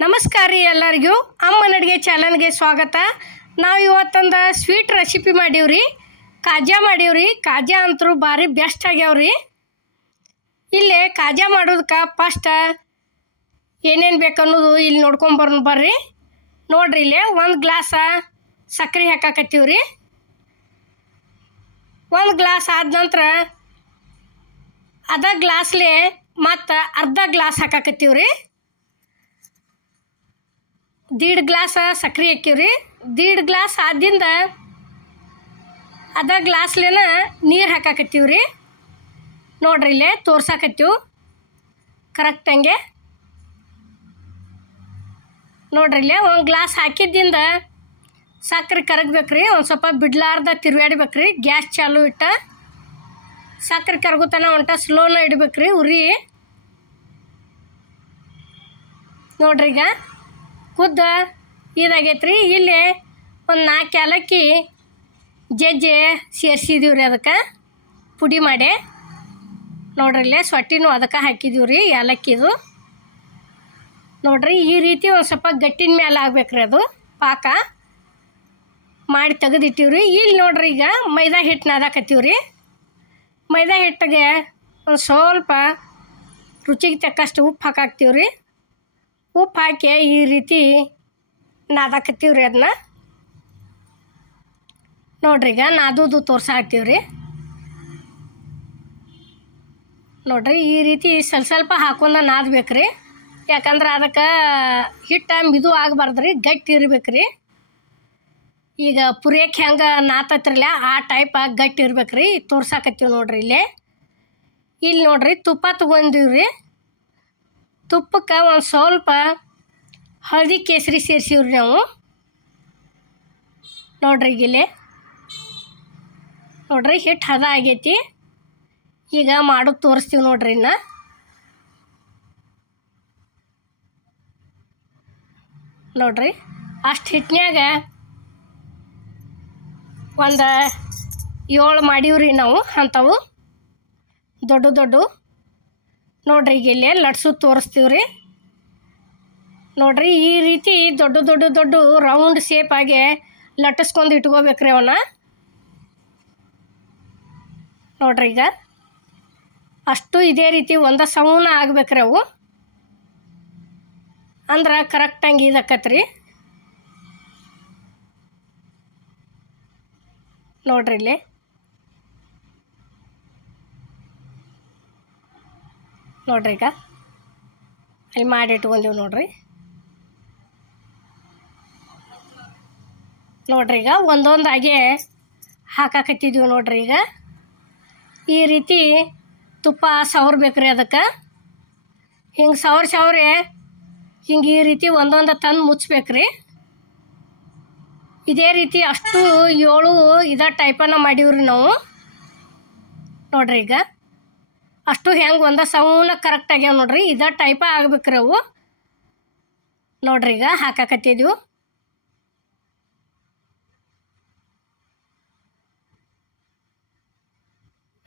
ನಮಸ್ಕಾರ ರೀ ಎಲ್ಲರಿಗೂ. ಅಮ್ಮನ ಅಡುಗೆ ಚಾನಲ್ಗೆ ಸ್ವಾಗತ. ನಾವು ಇವತ್ತೊಂದು ಸ್ವೀಟ್ ರೆಸಿಪಿ ಮಾಡೀವ್ರಿ ಕಾಜಾ ಮಾಡೀವ್ರಿ ಕಾಜಾ ಅಂತೂ ಭಾರಿ ಬೆಸ್ಟ್ ಆಗ್ಯಾವ್ರಿ ಇಲ್ಲಿ ಕಾಜಾ ಮಾಡೋದಕ್ಕೆ ಫಸ್ಟ್ ಏನೇನು ಬೇಕನ್ನೋದು ಇಲ್ಲಿ ನೋಡ್ಕೊಂಬರ್ ಬರ್ರಿ. ನೋಡ್ರಿ ಇಲ್ಲಿ ಒಂದು ಗ್ಲಾಸ ಸಕ್ಕರೆ ಹಾಕಾಕತ್ತೀವ್ರಿ ಒಂದು ಗ್ಲಾಸ್ ಆದ ನಂತರ ಅದ ಗ್ಲಾಸ್ಲೇ ಮತ್ತು ಅರ್ಧ ಗ್ಲಾಸ್ ಹಾಕಾಕತ್ತೀವ್ರಿ ದೀಡ್ ಗ್ಲಾಸ ಸಕ್ರೆ ಹಾಕಿವ್ರಿ ದೀಡ್ ಗ್ಲಾಸ್ ಆದಿಂದ ಅದ ಗ್ಲಾಸ್ಲೇನ ನೀರು ಹಾಕಾಕತ್ತೀವಿ ರೀ ನೋಡ್ರಿ ಇಲ್ಲೇ ತೋರ್ಸಾಕತ್ತೀವಿ. ಕರೆಕ್ಟ್ ಹಂಗೆ. ನೋಡ್ರಿ ಇಲ್ಲೇ ಒಂದು ಗ್ಲಾಸ್ ಹಾಕಿದ್ದಿಂದ ಸಕ್ರೆ ಕರಗ್ಬೇಕ್ರಿ, ಒಂದು ಸ್ವಲ್ಪ ಬಿಡ್ಲಾರ್ದ ರೀ ಗ್ಯಾಸ್ ಚಾಲು ಇಟ್ಟ. ಸಕ್ಕರೆ ಕರಗುತ್ತಾನ ಒಂಟ ಸ್ಲೋನ ರೀ ಉರಿ. ನೋಡ್ರಿ ಈಗ. ಕುದ್ದ ಇದಾಗೈತ್ರಿ. ಇಲ್ಲಿ ಒಂದು ನಾಲ್ಕು ಏಲಕ್ಕಿ ಜಜ್ಜೆ ಸೇರ್ಸಿದೀವಿ ರೀ ಅದಕ್ಕೆ. ಪುಡಿ ಮಾಡಿ. ನೋಡ್ರಿ ಇಲ್ಲೇ ಸೊಟ್ಟಿನೂ ಅದಕ್ಕೆ ಹಾಕಿದೀವಿ ರೀ ಏಲಕ್ಕಿದು ನೋಡ್ರಿ ಈ ರೀತಿ ಒಂದು ಸ್ವಲ್ಪ ಗಟ್ಟಿನ ಮೇಲೆ ಆಗ್ಬೇಕ್ರಿ ಅದು. ಪಾಕ ಮಾಡಿ ತೆಗೆದಿಟ್ಟಿವ್ರಿ. ಇಲ್ಲಿ ನೋಡ್ರಿ ಈಗ ಮೈದಾ ಹಿಟ್ಟು ನಾದಕತ್ತೀವಿ ರೀ ಮೈದಾ ಹಿಟ್ಟಿಗೆ ಒಂದು ಸ್ವಲ್ಪ ರುಚಿಗೆ ತಕ್ಕಷ್ಟು ಉಪ್ಪು ಹಾಕಾಕ್ತೀವಿ ರೀ ಉಪ್ಪು ಹಾಕಿ ಈ ರೀತಿ ನಾದಾಕತ್ತೀವಿ ರೀ ಅದನ್ನ ನೋಡ್ರಿ ಈಗ ನಾದೂದು ರೀ ನೋಡ್ರಿ ಈ ರೀತಿ ಸ್ವಲ್ಪ ಸ್ವಲ್ಪ ಹಾಕೊಂಡ ನಾದ್ಬೇಕು ರೀ ಯಾಕಂದ್ರೆ ಅದಕ್ಕೆ ಹಿಟ್ಟು ಮಿದು ಆಗಬಾರ್ದು ರೀ ಗಟ್ಟಿ ಇರ್ಬೇಕು ರೀ ಈಗ ಪುರಿಯಕ್ಕೆ ಹೆಂಗೆ ನಾತತ್ರಲ್ಲ ಆ ಟೈಪ್ ಗಟ್ಟಿ ಇರ್ಬೇಕು ರೀ ತೋರ್ಸಾಕತ್ತೀವಿ ನೋಡ್ರಿ ಇಲ್ಲೇ. ಇಲ್ಲಿ ನೋಡ್ರಿ ತುಪ್ಪ ತೊಗೊಂಡೀವಿ ರೀ ತುಪ್ಪಕ್ಕೆ ಒಂದು ಸ್ವಲ್ಪ ಹಳದಿ ಕೇಸರಿ ಸೇರಿಸಿವ್ರಿ ನಾವು. ನೋಡ್ರಿ ಈಗಿಲ್ಲಿ ನೋಡ್ರಿ ಹಿಟ್ಟು ಹದ ಆಗೈತಿ. ಈಗ ಮಾಡೋದು ತೋರಿಸ್ತೀವಿ ನೋಡ್ರಿ ಇನ್ನು. ನೋಡ್ರಿ, ಅಷ್ಟು ಹಿಟ್ಟಿನಾಗ ಒಂದು ಏಳು ಮಾಡೀವ್ರಿ ನಾವು ಅಂಥವು. ದೊಡ್ಡ ದೊಡ್ಡ. ನೋಡ್ರಿ ಈಗ ಇಲ್ಲಿ ಲಟ್ಸು ತೋರಿಸ್ತೀವಿ ರೀ ನೋಡ್ರಿ ಈ ರೀತಿ ದೊಡ್ಡ ದೊಡ್ಡ ದೊಡ್ಡ ರೌಂಡ್ ಶೇಪಾಗೆ ಲಟ್ಟಿಸ್ಕೊಂಡು ಇಟ್ಕೋಬೇಕ್ರಿ ಅವನ್ನ ನೋಡ್ರಿ ಈಗ. ಅಷ್ಟು ಇದೇ ರೀತಿ ಒಂದ ಸೌನ ಆಗ್ಬೇಕ್ರಿ ಅವು. ಅಂದ್ರೆ ಕರೆಕ್ಟಂಗೆ ಇದಕ್ಕತ್ರಿ. ನೋಡ್ರಿ ಇಲ್ಲಿ. ನೋಡ್ರಿ ಈಗ. ಅಲ್ಲಿ ಮಾಡಿ ಇಟ್ಕೊಂಡೀವಿ ನೋಡ್ರಿ. ನೋಡ್ರಿ ಈಗ ಒಂದೊಂದಾಗೆ ಹಾಕಾಕತ್ತಿದ್ದೀವಿ ನೋಡ್ರಿ ಈಗ. ಈ ರೀತಿ ತುಪ್ಪ ಸವರ್ಬೇಕ್ರಿ ಅದಕ್ಕೆ. ಹಿಂಗೆ ಸವರ್ ಸವ್ರೆ ಹಿಂಗೆ ಈ ರೀತಿ ಒಂದೊಂದು ತಂದು ಮುಚ್ಚಬೇಕ್ರಿ ಇದೇ ರೀತಿ ಅಷ್ಟು ಏಳು ಇದ ಟೈಪನ್ನು ಮಾಡೀವ್ರಿ ನಾವು. ನೋಡ್ರಿ ಈಗ. ಅಷ್ಟು ಹೆಂಗೆ ಒಂದು ಸೌನ ಕರೆಕ್ಟ್ ಆಗ್ಯಾವ ನೋಡ್ರಿ. ಇದ ಟೈಪ ಆಗ್ಬೇಕ್ರಿ ಅವು. ನೋಡ್ರಿ ಈಗ ಹಾಕಾಕತ್ತಿದ್ವು.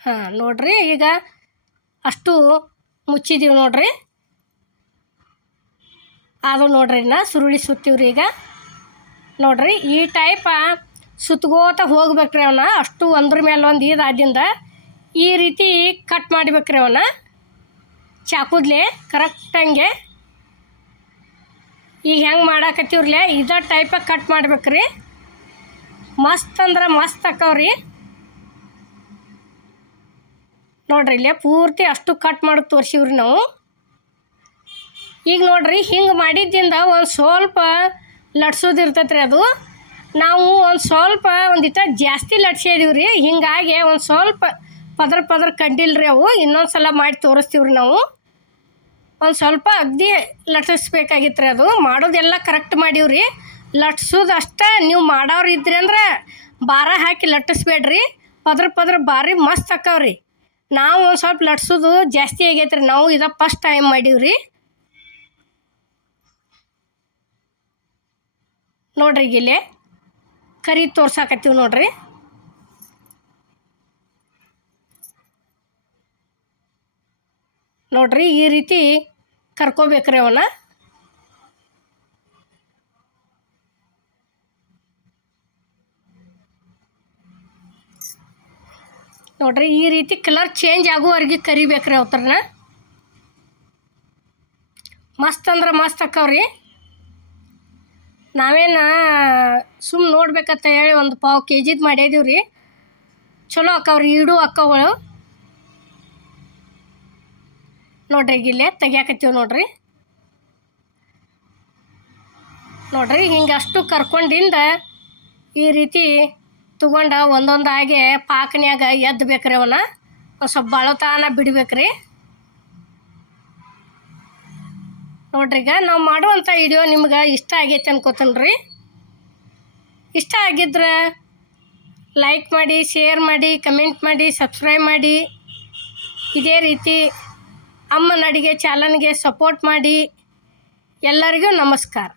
ಹಾಂ, ನೋಡ್ರಿ ಈಗ ಅಷ್ಟು ಮುಚ್ಚಿದೀವಿ ನೋಡ್ರಿ. ಅದು ನೋಡ್ರಿ ನಾ ಸುರುಳಿ ಸುತ್ತೀವ್ರಿ ಈಗ. ನೋಡ್ರಿ ಈ ಟೈಪ ಸುತ್ತಗೋತ ಹೋಗ್ಬೇಕ್ರಿ ಅವನ್ನ ಅಷ್ಟು ಒಂದ್ರ ಮೇಲೆ ಒಂದು ಇದಾದಿಂದ ಈ ರೀತಿ ಕಟ್ ಮಾಡ್ಬೇಕ್ರಿ ಅವನ್ನ ಚಾಕುದ್ಲೆ ಕರೆಕ್ಟಂಗೆ ಈಗ ಹೆಂಗೆ ಮಾಡಾಕತ್ತೀವ್ರಲೆ ಇದ ಟೈಪ ಕಟ್ ಮಾಡ್ಬೇಕ್ರಿ. ಮಸ್ತ್ ಅಂದ್ರೆ ಮಸ್ತ್ ಅಕ್ಕವ್ರಿ. ನೋಡ್ರಿ ಇಲ್ಲೇ ಪೂರ್ತಿ ಅಷ್ಟು ಕಟ್ ಮಾಡಿ ತೋರಿಸಿವ್ರಿ ನಾವು. ಈಗ ನೋಡ್ರಿ ಹಿಂಗೆ ಮಾಡಿದ್ದಿಂದ ಒಂದು ಸ್ವಲ್ಪ ಲಟ್ಸೋದು ಇರ್ತೈತೆ ರೀ ಅದು. ನಾವು ಒಂದು ಸ್ವಲ್ಪ ಒಂದಿಟ ಜಾಸ್ತಿ ಲಟ್ಸಿದೀವಿ ಹಿಂಗಾಗಿ ಒಂದು ಸ್ವಲ್ಪ ಪದ್ರ ಪದ್ರ ಕಂಡಿಲ್ರಿ ಅವು. ಇನ್ನೊಂದು ಸಲ ಮಾಡಿ ತೋರಿಸ್ತೀವ್ರಿ ನಾವು. ಒಂದು ಸ್ವಲ್ಪ ಅಗ್ದಿ ಲಟ್ಟಿಸ್ಬೇಕಾಗಿತ್ತು ರೀ ಅದು. ಮಾಡೋದೆಲ್ಲ ಕರೆಕ್ಟ್ ಮಾಡೀವ್ರಿ. ಲಟ್ಸೋದು ಅಷ್ಟೇ. ನೀವು ಮಾಡೋರು ಇದ್ರಿ ಅಂದ್ರೆ ಭಾರ ಹಾಕಿ ಲಟ್ಟಿಸ್ಬೇಡ್ರಿ. ಪದ್ರ ಪದ್ರ ಭಾರಿ ಮಸ್ತ್ ಅಕ್ಕವ್ರಿ ನಾವು ಒಂದು ಸ್ವಲ್ಪ ಲಟ್ಸೋದು ಜಾಸ್ತಿ ಆಗೈತ್ರಿ. ನಾವು ಇದ ಫಸ್ಟ್ ಟೈಮ್ ಮಾಡೀವ್ರಿ. ನೋಡ್ರಿ ಇಲ್ಲಿ ಕರಿ ತೋರ್ಸಾಕತ್ತೀವಿ ನೋಡ್ರಿ. ನೋಡ್ರಿ ಈ ರೀತಿ ಕರ್ಕೋಬೇಕ್ರಿ ಅವನ್ನ. ನೋಡ್ರಿ ಈ ರೀತಿ ಕಲರ್ ಚೇಂಜ್ ಆಗುವವರೆಗೆ ಕರಿಬೇಕ್ರಿ ಅವತ್ರನ್ನ ಮಸ್ತ್ ಅಂದ್ರೆ ಮಸ್ತ್ ಅಕ್ಕವ್ರಿ. ನಾವೇನು ಸುಮ್ಮ ನೋಡ್ಬೇಕಂತ ಹೇಳಿ ಒಂದು ಪಾವು ಕೆ ಜಿದು ಮಾಡಿದೀವಿ ಚಲೋ ಅಕ್ಕವ್ರಿ, ಇಡೂ ಅಕ್ಕಗಳು ನೋಡ್ರಿ ಈಗ ಇಲ್ಲೇ ತೆಗಿಯಾಕತ್ತೀವಿ ನೋಡ್ರಿ. ನೋಡ್ರಿ ಹಿಂಗೆ ಅಷ್ಟು ಕರ್ಕೊಂಡಿಂದ ಈ ರೀತಿ ತಗೊಂಡ ಒಂದೊಂದಾಗೆ ಪಾಕನ್ಯಾಗ ಎದ್ದು ಬೇಕ್ರಿ ಅವನ್ನ ಒಂದು ಸ್ವಲ್ಪ ಬಳತಾನ ಬಿಡ್ಬೇಕ್ರಿ. ನೋಡ್ರಿ ಈಗ ನಾವು ಮಾಡುವಂಥ ವಿಡಿಯೋ ನಿಮ್ಗೆ ಇಷ್ಟ ಆಗೈತೆ ಅನ್ಕೋತೀನಿ ಇಷ್ಟ ಆಗಿದ್ರೆ ಲೈಕ್ ಮಾಡಿ ಶೇರ್ ಮಾಡಿ ಕಮೆಂಟ್ ಮಾಡಿ ಸಬ್ಸ್ಕ್ರೈಬ್ ಮಾಡಿ. ಇದೇ ರೀತಿ ಅಮ್ಮನ ಅಡುಗೆ ಚಾನಲ್ಗೆ ಸಪೋರ್ಟ್ ಮಾಡಿ ಎಲ್ಲರಿಗೂ ನಮಸ್ಕಾರ.